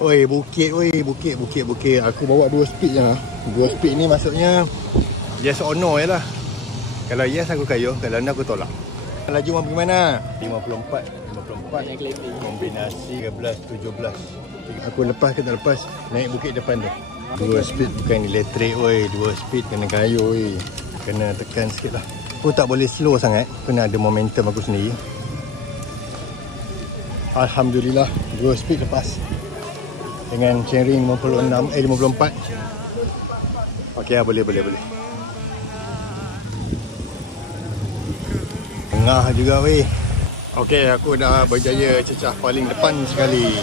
Oi, bukit, bukit. Aku bawa 2 speed je lah. 2 speed ni maksudnya yes or no je lah. Kalau yes aku kayuh, kalau no aku tolak. Laju mau pergi mana? 54 kombinasi 13, 17. Aku lepas ke tak lepas? Naik bukit depan tu. 2 speed bukan elektrik, oi. 2 speed kena kayu, oi. Kena tekan sikit lah. Aku tak boleh slow sangat, kena ada momentum aku sendiri. Alhamdulillah 2 speed lepas dengan chainring 54. Okey lah, boleh. Tengah juga weh. Okey, aku dah berjaya cecah paling depan sekali.